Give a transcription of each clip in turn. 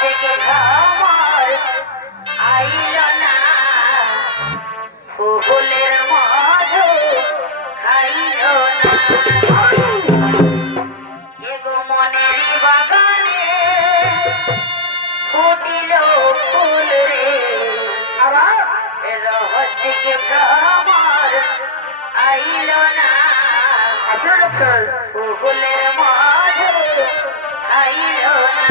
থেকে ভ্রমর আইল না, ফুলের মধু খাইল না। এগো মনের বাগানে ফুটিল ফুল রে, রহস্যকে ভ্রমর আইল না, ফুলের মধু খাইল না।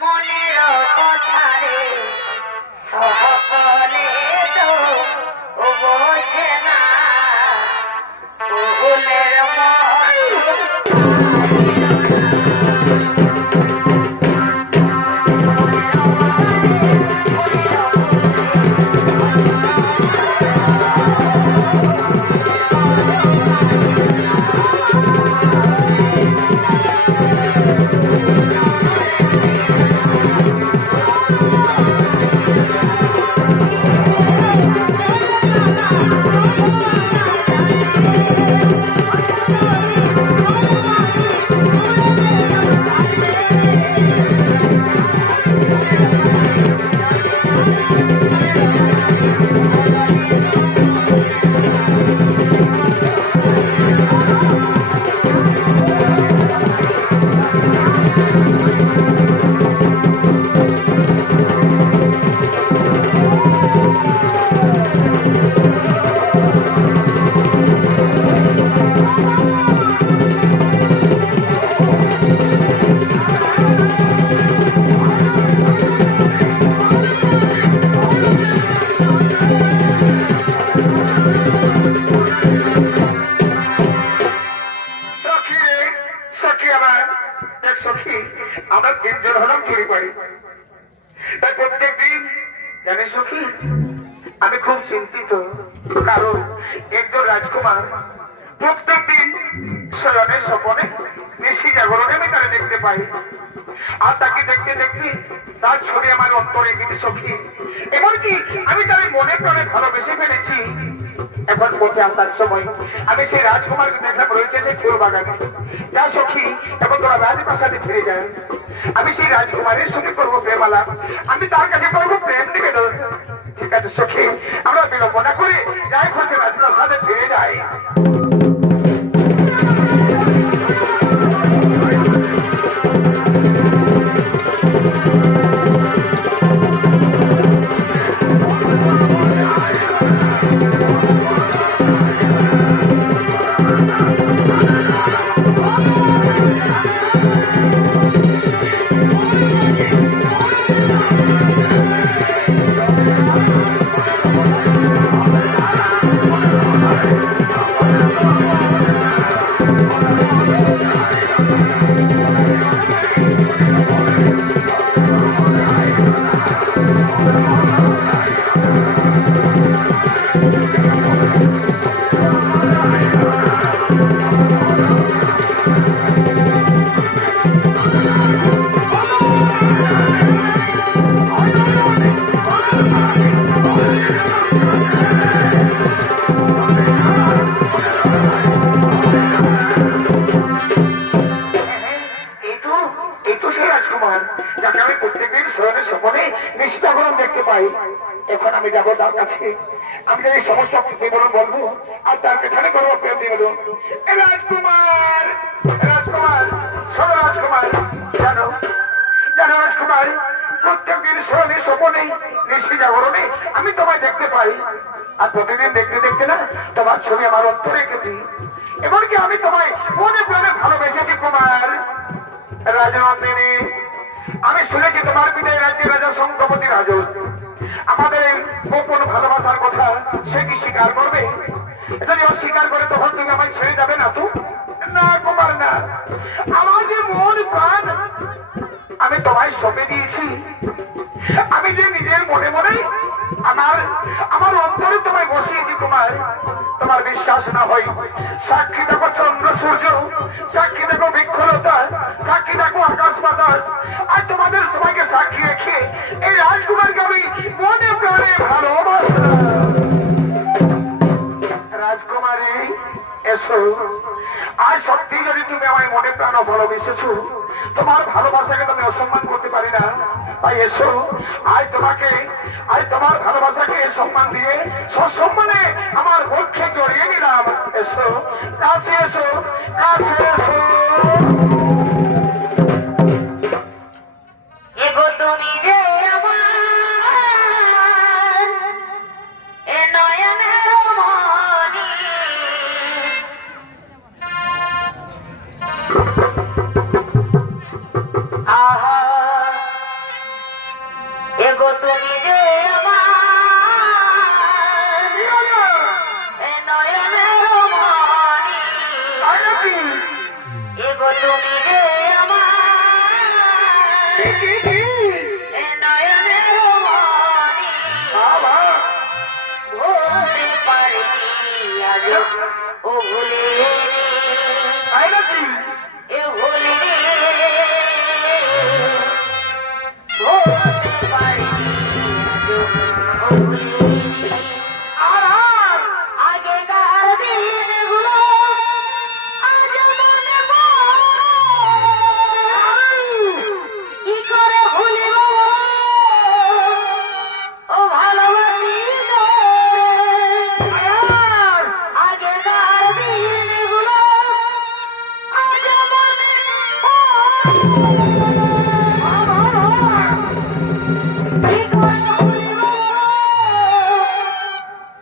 মনের কথারে সকলে তো বোঝে না, ফুলের আমি খুব চিন্তিত, কারণ একজন রাজকুমার প্রত্যেকদিন শয়নের স্বপনে নিশি জাগরণে আমি তাকে দেখতে পাই, আর তাকে দেখতে দেখতে তার ছবি আমার অন্তরে গেছে সখী। এমনকি আমি তার মনে প্রাণে ভালোবেসে ফেলেছি। এখন পথে আসার সময় আমি সেই রাজকুমারকে দেখা রয়েছে সেই ফুল বাগানে। যা সখী, এখন তোরা রাজপ্রাসাদে ফিরে যায়, আমি সেই রাজকুমারের সঙ্গে করবো প্রেমালাপ, আমি তার কাছে করবো প্রেম নিবেদন। ঠিক আছে সখী, আমরা বিলম্ব না করে যাই খোঁজে রাজপ্রাসাদে ফিরে যাই। এখন আমি যাবো তার কাছে, আমি এই সমস্ত বিবরণ বলবো আর তার পেছনে করবো প্রেম নিবেদন। রাজকুমার, রাজকুমার, শোনো রাজকুমার, জানো জানো রাজকুমার, প্রত্যেকদিন শোনে স্বপনে নিশি জাগরণে আমি তোমায় দেখতে পাই, আর প্রতিদিন দেখতে দেখতে না তোমার ছবি আমার অন্তরে রেখেছি। এমনকি আমি তোমায় মনে প্রাণে ভালোবেসেছি কুমার। রাজনন্দিনী, আমি শুনেছি তোমার বিদায় রাজ্যের রাজা শঙ্খপতি রাজু আমাদের গোপন ভালোবাসার কথা সে কি স্বীকার করবে? যদি অস্বীকার করে তখন তুমি আমায় ছেড়ে যাবে না? তো না কুমার না, এসো আজ সত্যি যদি তুমি আমায় মনে প্রাণ ভালোবেসেছো, তোমার ভালোবাসাকে তুমি অসম্মান করতে পারি না। তাই এসো আজ তোমার ভালোবাসাকে সম্মান দিয়ে সসম্মানে আমার পক্ষে জড়িয়ে নিলাম। এসো কাছে এসো, কাছে এসো। এগো তুমি যে আমার এ নয়নের মণি, আহা এগো তুমি যে আমার এ নয়নের মণি, এগো তুমি যে আমার এ নয়নের মণি, ভুলতে পারিনি আজও ও ভুলিনি, এ ভুলিনি, ভুলতে পারিনি আজও ও ভুলিনি। আগেকার দিনগুলো আজ মনে পড়ে, কি করে ভুলিব ও ভালোবাসি তোরে। আগেকার দিনগুলো আজ মনে পড়ে, কি করে ভুলিব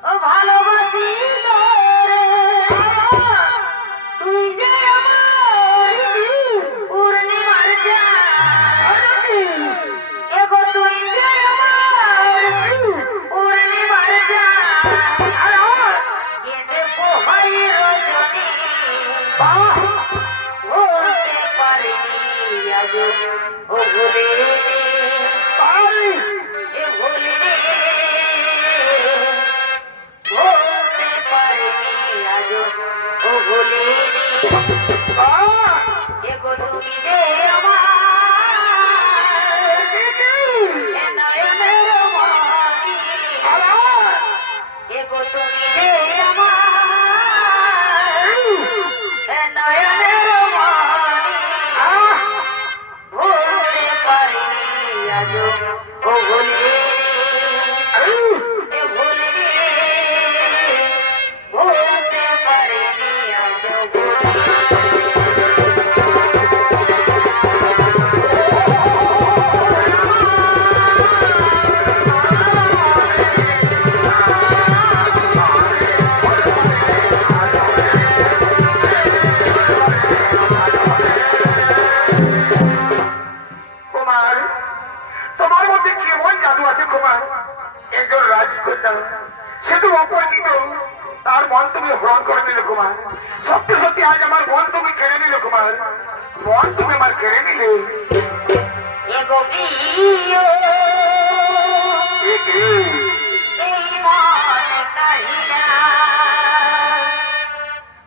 ও ভালোবাসি তোরে। তুই যে আমার পূর্ণিমার চাঁদ, এগো তুই যে আমার পূর্ণিমার চাঁদ, কেঁদে পোহাই রজনী, ভুলতে পারিনি আজও ও ভুলিনি, এ ভুলিনি, ভুলতে পারিনি আজও ও ভুলিনি। এগো তুমি যে আমার এ নয়নের মণি, এগো তুমি যে আমার এ নয়নের মণি, ভুলতে পারিনি আজও ও ভুলিনি, এ ভুলিনি, ভুলতে পারিনি আজও ভুলিনি। কুমার, তোমার মধ্যে কেমন জাদু আছে কুমার? একজন রাজকন্যা, শুধু অপরিচিত, তার মন তুমি হরণ করে নিলে কুমার। সত্যি সত্যি আজ আমার মন তুমি কেড়ে নিলে কুমার, মন তুমি আমার কেড়ে নিলে। এগো প্রিয় এই মন কাহিনা,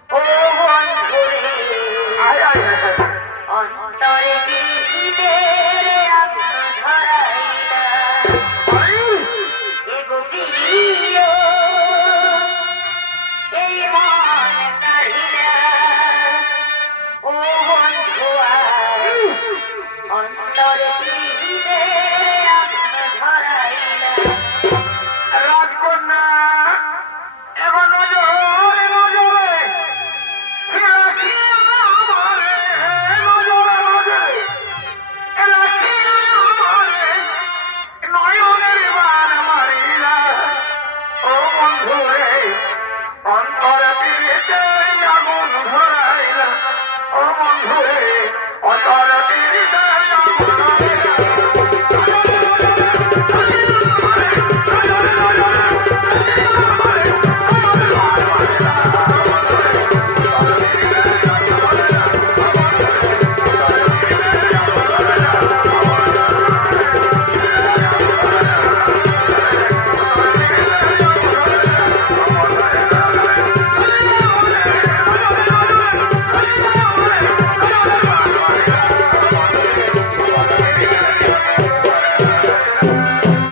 ও বন্ধুরে আয় আয় আয় আয়। অন্তরে বিহীনের আগুন ধরাইলা। এগো প্রিয় এই মন কাহিনা, ও বন্ধু আয়, অন্তরে বিহীনের আগুন ধরাইলা। রাজকন্যা, এবার নজরে নজরে রাখিও আমারে, নজরে নজরে রাখিও আমারে, নয়নের বান মারিলা। ও বন্ধু রে, অন্তরে পিড়িতে আগুন ধরাইলা। ও বন্ধু রে,